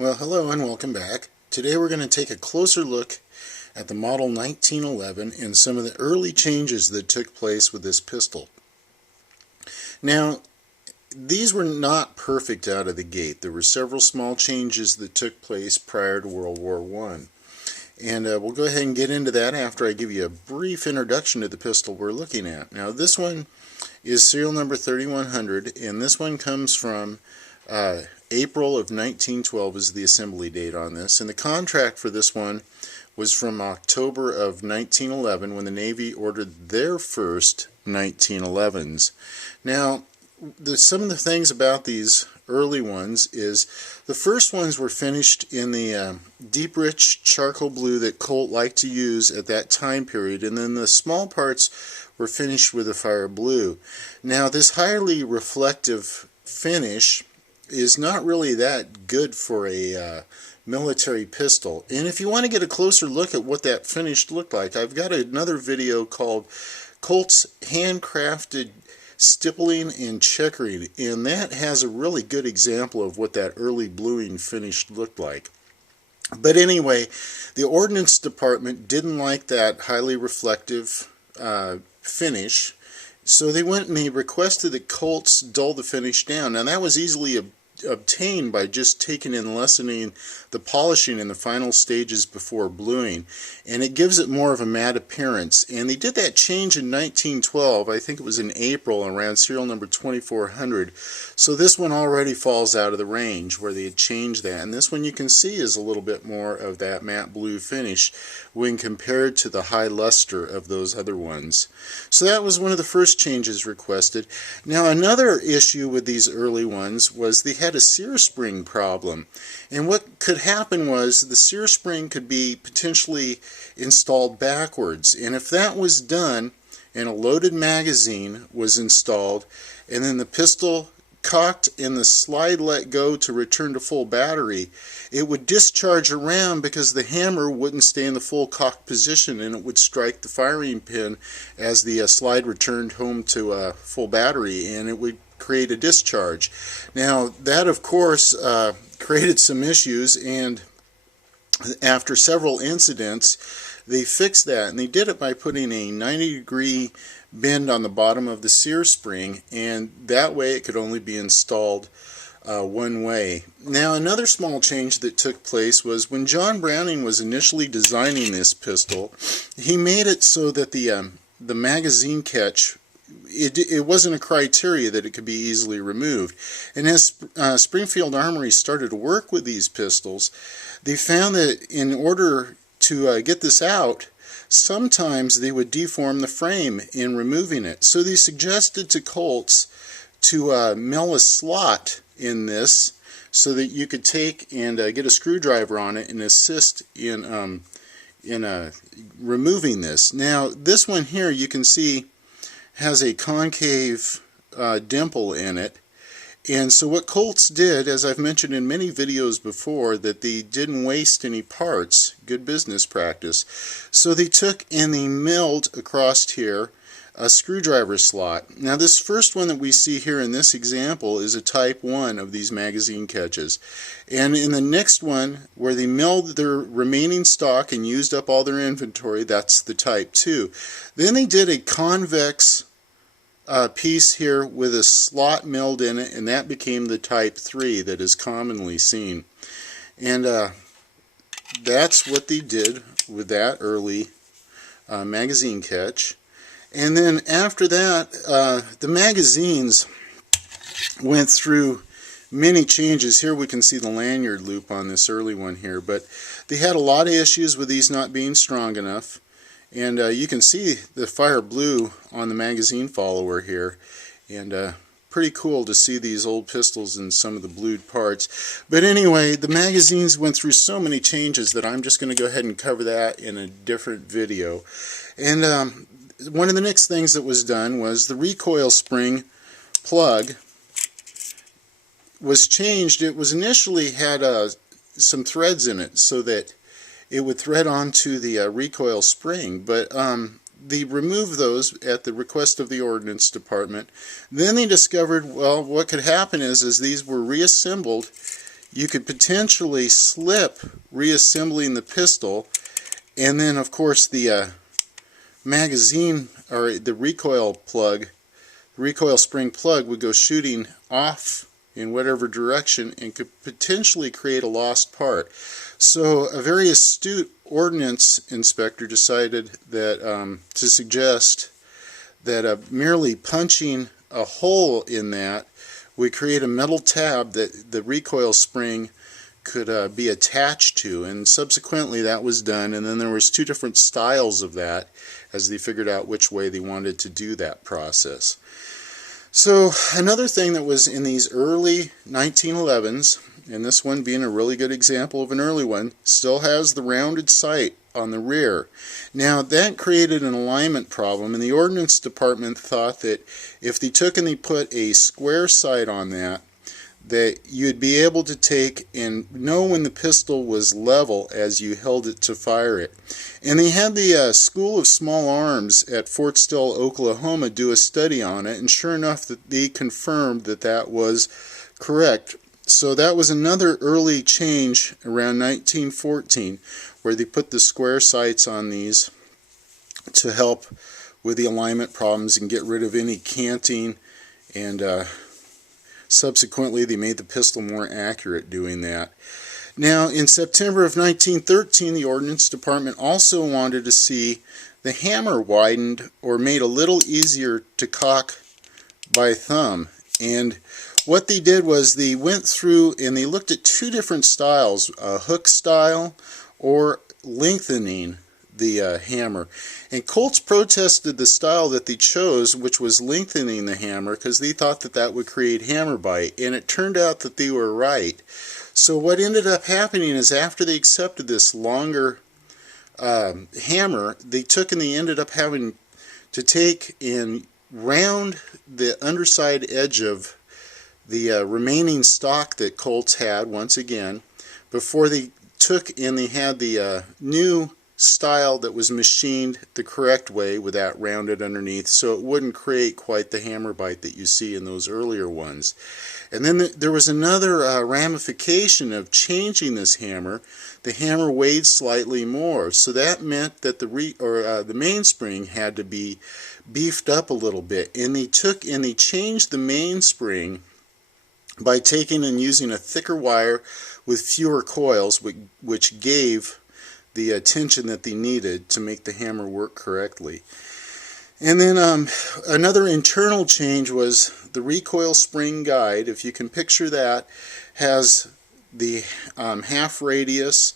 Well, hello and welcome back. Today we're going to take a closer look at the Model 1911 and some of the early changes that took place with this pistol. Now, these were not perfect out of the gate. There were several small changes that took place prior to World War I. And we'll go ahead and get into that after I give you a brief introduction to the pistol we're looking at. Now, this one is serial number 3100, and this one comes from April of 1912 is the assembly date on this, and the contract for this one was from October of 1911 when the Navy ordered their first 1911s. Now, some of the things about these early ones is the first ones were finished in the deep rich charcoal blue that Colt liked to use at that time period, and then the small parts were finished with a fire blue. Now, this highly reflective finish is not really that good for a military pistol. And if you want to get a closer look at what that finish looked like, I've got another video called Colt's Handcrafted Stippling and Checkering, and that has a really good example of what that early bluing finish looked like. But anyway, the Ordnance Department didn't like that highly reflective finish, so they went and they requested that Colts dull the finish down. Now, that was easily obtained by just taking and lessening the polishing in the final stages before bluing, and it gives it more of a matte appearance. And they did that change in 1912. I think it was in April, around serial number 2400. So this one already falls out of the range where they had changed that, and this one you can see is a little bit more of that matte blue finish when compared to the high luster of those other ones. So that was one of the first changes requested. Now, another issue with these early ones was they had a sear spring problem, and what could happen was the sear spring could be potentially installed backwards, and if that was done and a loaded magazine was installed and then the pistol cocked and the slide let go to return to full battery, it would discharge around because the hammer wouldn't stay in the full cocked position, and it would strike the firing pin as the slide returned home to full battery, and it would create a discharge. Now, that of course created some issues, and after several incidents they fixed that, and they did it by putting a 90-degree bend on the bottom of the sear spring, and that way it could only be installed one way. Now, another small change that took place was when John Browning was initially designing this pistol, he made it so that the magazine catch, it wasn't a criteria that it could be easily removed. And as Springfield Armory started to work with these pistols, they found that in order to get this out, sometimes they would deform the frame in removing it. So they suggested to Colts to mill a slot in this so that you could take and get a screwdriver on it and assist in removing this. Now, this one here you can see has a concave dimple in it, and so what Colts did, as I've mentioned in many videos before, that they didn't waste any parts, good business practice, so they took and they milled across here a screwdriver slot. Now, this first one that we see here in this example is a type 1 of these magazine catches, and in the next one where they milled their remaining stock and used up all their inventory, that's the type 2. Then they did a convex piece here with a slot milled in it, and that became the type 3 that is commonly seen. And that's what they did with that early magazine catch. And then after that, the magazines went through many changes. Here we can see the lanyard loop on this early one here, but they had a lot of issues with these not being strong enough. And you can see the fire blue on the magazine follower here, and pretty cool to see these old pistols in some of the blued parts. But anyway, the magazines went through so many changes that I'm just going to go ahead and cover that in a different video. And one of the next things that was done was the recoil spring plug was changed. It was initially had some threads in it so that it would thread onto the recoil spring, but they removed those at the request of the Ordnance Department. Then they discovered, well, what could happen is these were reassembled you could potentially slip reassembling the pistol, and then of course the magazine, or the recoil plug, recoil spring plug, would go shooting off in whatever direction and could potentially create a lost part. So a very astute ordnance inspector decided that to suggest that merely punching a hole in that would create a metal tab that the recoil spring could be attached to, and subsequently that was done, and then there was two different styles of that as they figured out which way they wanted to do that process. So another thing that was in these early 1911s, and this one being a really good example of an early one, still has the rounded sight on the rear. Now that created an alignment problem, and the Ordnance Department thought that if they took and they put a square sight on that, that you'd be able to take and know when the pistol was level as you held it to fire it. And they had the School of Small Arms at Fort Still, Oklahoma do a study on it, and sure enough that they confirmed that that was correct. So that was another early change around 1914, where they put the square sights on these to help with the alignment problems and get rid of any canting, and subsequently they made the pistol more accurate doing that. Now in September of 1913, the Ordnance Department also wanted to see the hammer widened or made a little easier to cock by thumb. And what they did was they went through and they looked at two different styles, a hook style or lengthening the hammer. And Colts protested the style that they chose, which was lengthening the hammer, because they thought that that would create hammer bite, and it turned out that they were right. So what ended up happening is after they accepted this longer hammer, they took and they ended up having to take and round the underside edge of the remaining stock that Colts had once again before they took and they had the new style that was machined the correct way with that rounded underneath, so it wouldn't create quite the hammer bite that you see in those earlier ones. And then there was another ramification of changing this hammer. The hammer weighed slightly more, so that meant that the mainspring had to be beefed up a little bit, and they took and they changed the mainspring by taking and using a thicker wire with fewer coils, which gave the tension that they needed to make the hammer work correctly. And then another internal change was the recoil spring guide. If you can picture that, has the half radius,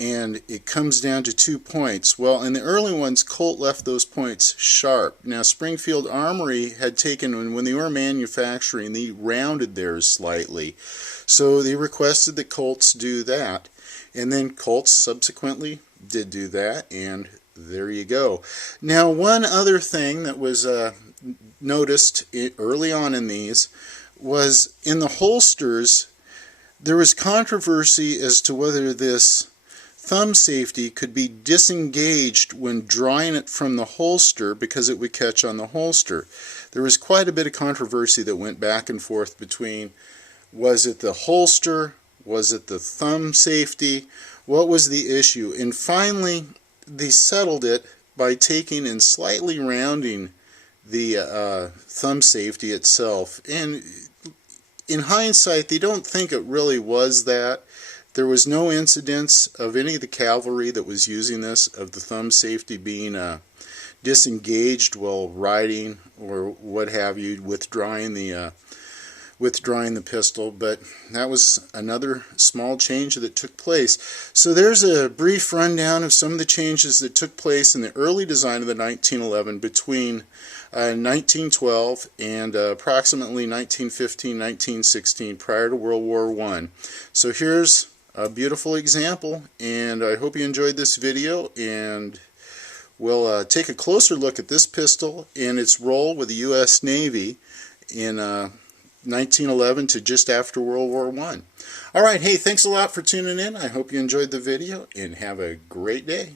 and it comes down to 2 points. Well, in the early ones, Colt left those points sharp. Now Springfield Armory had taken, when they were manufacturing, they rounded theirs slightly. So they requested that Colts do that. And then Colts subsequently did do that, and there you go. Now one other thing that was noticed early on in these was in the holsters, there was controversy as to whether this thumb safety could be disengaged when drawing it from the holster because it would catch on the holster. There was quite a bit of controversy that went back and forth between, was it the holster, was it the thumb safety, what was the issue? And finally they settled it by taking and slightly rounding the thumb safety itself. And in hindsight, they don't think it really was that. There was no incidents of any of the cavalry that was using this, of the thumb safety being disengaged while riding or what have you, withdrawing the pistol. But that was another small change that took place. So there's a brief rundown of some of the changes that took place in the early design of the 1911 between 1912 and approximately 1915-1916, prior to World War I. So here's a beautiful example, and I hope you enjoyed this video, and we'll take a closer look at this pistol and its role with the U.S. Navy in 1911 to just after World War I. Alright, hey, thanks a lot for tuning in. I hope you enjoyed the video, and have a great day.